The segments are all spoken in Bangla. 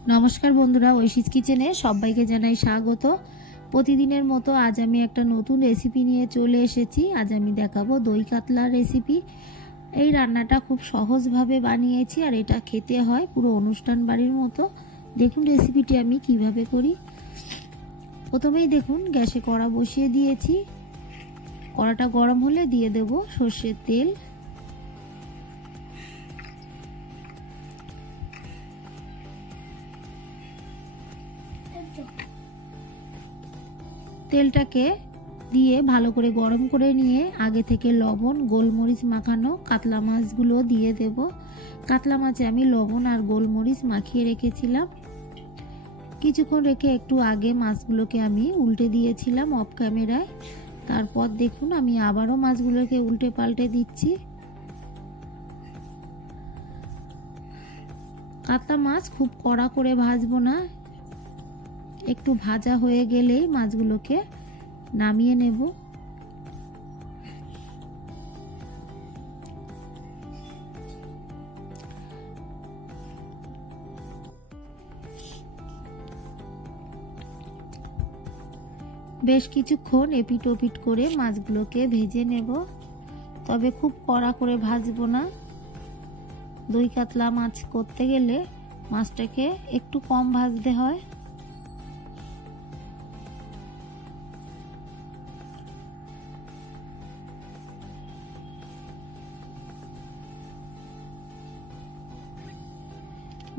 नमस्कार बंधुरा ঐশীস किचेने सबाइके जानाई स्वागत। प्रतिदिनेर मतो आज आमी एकटा नतून रेसिपि निये चले एसेछि। आज आमी देखाबो दई कातलार रेसिपि। এই রান্নাটা খুব সহজভাবে বানিয়েছি আর এটা খেতে হয় পুরো অনুষ্ঠান বাড়ির মতো। দেখুন রেসিপিটি আমি কিভাবে করি। প্রথমেই দেখুন গ্যাসে কড়া বসিয়ে দিয়েছি। কড়াটা গরম হলে দিয়ে দেব সরষের তেল। তেলটাকে দিয়ে ভালো করে গরম করে নিয়ে আগে থেকে লবণ গোলমরিচ মাখানো কাতলা মাছগুলো দিয়ে দেব। কাতলা মাছে আমি লবণ আর গোলমরিচ মাখিয়ে রেখেছিলাম। কিছুক্ষণ রেখে একটু আগে মাছগুলোকে আমি উল্টে দিয়েছিলাম অফ ক্যামেরায়। তারপর দেখুন আমি আবারও মাছগুলোকে উল্টে পাল্টে দিচ্ছি। কাতলা মাছ খুব কড়া করে ভাজবো না, একটু ভাজা হয়ে গেলেই মাছগুলোকে নামিয়ে নেব। বেশ কিছুক্ষণ এপিট ওপিট করে মাছগুলোকে ভেজে নেব, তবে খুব কড়া করে ভাজবো না। দই কাতলা মাছ করতে গেলে মাছটাকে একটু কম ভাজতে হয়।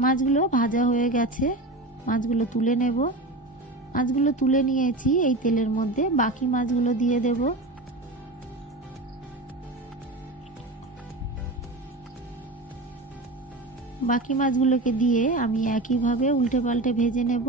মাছগুলো ভাজা হয়ে গেছে, মাছগুলো তুলে নেব। মাছগুলো তুলে নিয়েছি, এই তেলের মধ্যে বাকি মাছগুলো দিয়ে দেব। বাকি মাছগুলোকে দিয়ে আমি একইভাবে উল্টে পাল্টে ভেজে নেব।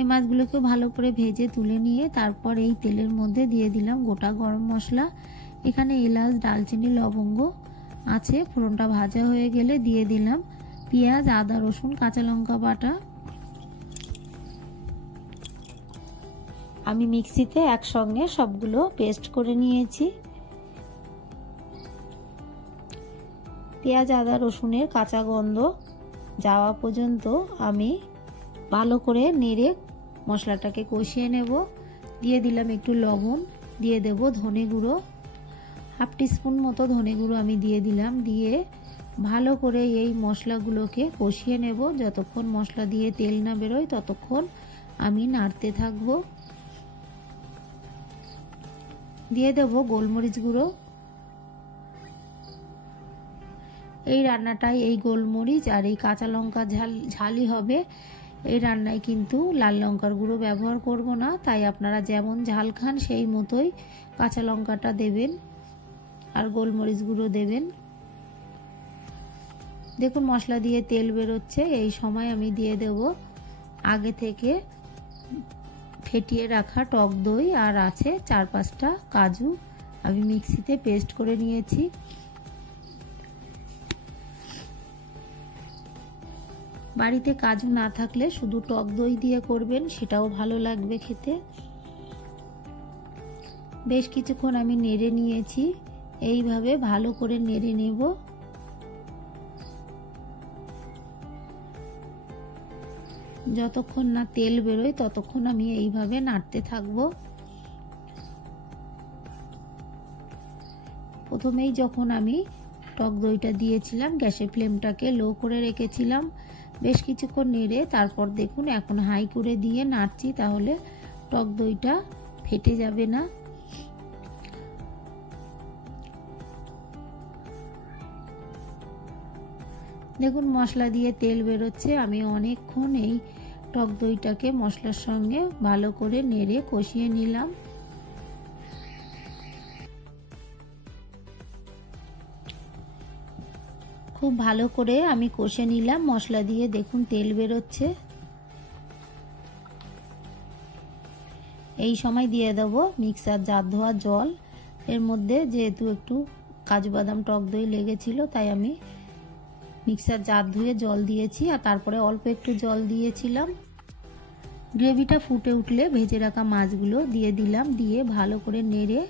এই মাছগুলোকে ভালো করে ভেজে তুলে নিয়ে তারপর এই তেলের মধ্যে দিয়ে দিলাম গোটা গরম মশলা। এখানে এলাচ দালচিনি লবঙ্গ আছে। ফোড়নটা ভাজা হয়ে গেলে দিয়ে দিলাম পেঁয়াজ আদা রসুন কাঁচা লঙ্কা বাটা। আমি মিক্সিতে একসঙ্গে সবগুলো পেস্ট করে নিয়েছি। পেঁয়াজ আদা রসুনের কাঁচা গন্ধ যাওয়া পর্যন্ত আমি ভালো করে নেড়ে মশলাটাকে কষিয়ে নেব। দিয়ে দিলাম একটু লবণ, দিয়ে দেব ধনে গুঁড়ো, হাফ টিস্পুন মতো ধনে গুঁড়ো আমি দিয়ে দিলাম। দিয়ে ভালো করে এই মশলাগুলোকে কষিয়ে নেব। যতক্ষণ মশলা দিয়ে তেল না বেরোয় ততক্ষণ আমি নাড়তে থাকবো। দিয়ে দেব গোলমরিচ গুঁড়ো। এই রান্নাটাই এই গোলমরিচ আর এই কাঁচা লঙ্কা ঝালই হবে। এই রান্নায় কিন্তু লাল লঙ্কার গুঁড়ো ব্যবহার করব না, তাই আপনারা যেমন ঝাল খান সেই মতোই কাঁচা লঙ্কাটা দেবেন আর গোলমরিচ গুঁড়ো দেবেন। দেখুন মশলা দিয়ে তেল বেরোচ্ছে, এই সময় আমি দিয়ে দেব আগে থেকে ফেটিয়ে রাখা টক দই আর আছে 4-5টা কাজু আমি মিক্সিতে পেস্ট করে নিয়েছি। বাড়িতে কাজু না থাকলে শুধু টক দই দিয়ে করবেন, সেটাও ভালো লাগবে খেতে। বেশ কিছুক্ষণ আমি নেড়ে নিয়েছি, এইভাবে ভালো করে নেড়ে নেব। যতক্ষণ না তেল বেরোয় ততক্ষণ আমি এইভাবে নাড়তে থাকবো। প্রথমেই যখন আমি টক দইটা দিয়েছিলাম গ্যাসের ফ্লেমটাকে লো করে রেখেছিলাম। বেশ কিছুক্ষণ নেড়ে তারপর দেখুন এখন হাই করে দিয়ে নাড়ছি, তাহলে টক দইটা ফেটে যাবে না। দেখুন মশলা দিয়ে তেল বেরোচ্ছে। আমি অনেকক্ষণ এই টক দইটাকে মশলার সঙ্গে ভালো করে নেড়ে কষিয়ে নিলাম। খুব ভালো করে আমি কষে নিলাম মশলা দিয়ে। দেখুন তেল বেরোচ্ছে। এই সময় দিয়ে দেব মিক্সার জার ধোয়া জল। এর মধ্যে যেহেতু একটু কাজু বাদাম টক দই লেগেছিল তাই আমি মিক্সার জার ধুয়ে জল দিয়েছি আর তারপরে অল্প একটু জল দিয়েছিলাম। গ্রেভিটা ফুটে উঠলে ভেজে রাখা মাছগুলো দিয়ে দিলাম, দিয়ে ভালো করে নেড়ে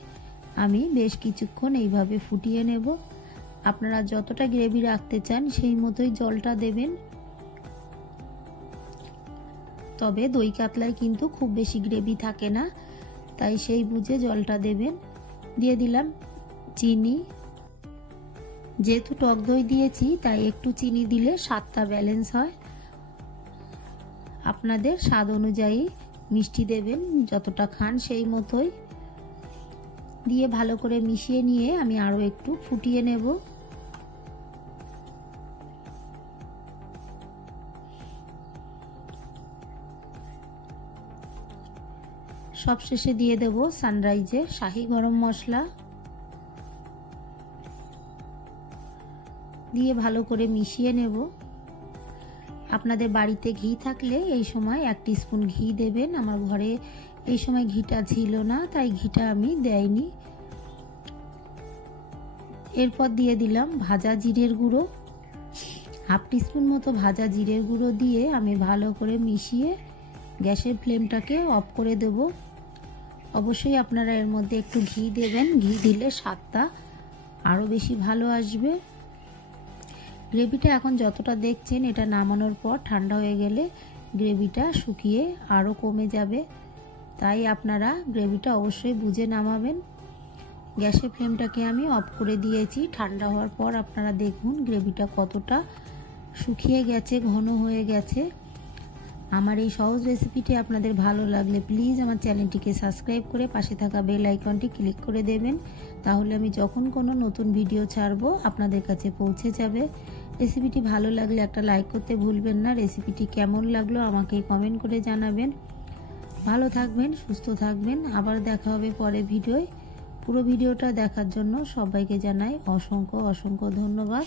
আমি বেশ কিছুক্ষণ এইভাবে ফুটিয়ে নেব। আপনারা যতটা গ্রেভি রাখতে চান সেই মতোই জলটা দেবেন, তবে দই কাতলায় কিন্তু খুব বেশি গ্রেভি থাকে না, তাই সেই বুঝে জলটা দেবেন। দিয়ে দিলাম চিনি, যেহেতু টক দই দিয়েছি তাই একটু চিনি দিলে স্বাদটা ব্যালেন্স হয়। আপনাদের স্বাদ অনুযায়ী মিষ্টি দেবেন, যতটা খান সেই মতোই। দিয়ে ভালো করে মিশিয়ে নিয়ে আমি আরও একটু ফুটিয়ে নেব। সবশেষে দিয়ে দেব সানরাইজের শাহি গরম মশলা, দিয়ে ভালো করে মিশিয়ে নেব। আপনাদের বাড়িতে ঘি থাকলে এই সময় 1 টিস্পুন ঘি দেবেন। আমার ঘরে এই সময় ঘিটা ছিল না, তাই ঘিটা আমি দেইনি। এরপর দিয়ে দিলাম ভাজা জিরের গুঁড়ো, 1/2 টিস্পুন মতো ভাজা জিরের গুঁড়ো দিয়ে আমি ভালো করে মিশিয়ে গ্যাসের ফ্লেমটাকে অফ করে দেব। অবশ্যই আপনারা এর মধ্যে একটু ঘি দেবেন, ঘি দিলে স্বাদটা আরও বেশি ভালো আসবে। গ্রেভিটা এখন যতটা দেখছেন এটা নামানোর পর ঠান্ডা হয়ে গেলে গ্রেভিটা শুকিয়ে আরও কমে যাবে, তাই আপনারা গ্রেভিটা অবশ্যই বুঝে নামাবেন। গ্যাসের ফ্লেমটাকে আমি অফ করে দিয়েছি। ঠান্ডা হওয়ার পর আপনারা দেখুন গ্রেভিটা কতটা শুকিয়ে গেছে, ঘন হয়ে গেছে। আমার এই সহজ রেসিপিটি আপনাদের ভালো লাগলে প্লিজ আমার চ্যানেলটিকে সাবস্ক্রাইব করে পাশে থাকা বেল আইকনটি ক্লিক করে দেবেন, তাহলে আমি যখন কোনো নতুন ভিডিও ছাড়বো আপনাদের কাছে পৌঁছে যাবে। রেসিপিটি ভালো লাগলে একটা লাইক করতে ভুলবেন না। রেসিপিটি কেমন লাগলো আমাকে কমেন্ট করে জানাবেন। ভালো থাকবেন, সুস্থ থাকবেন, আবার দেখা হবে পরের ভিডিওয়। পুরো ভিডিওটা দেখার জন্য সবাইকে জানাই অসংখ্য অসংখ্য ধন্যবাদ।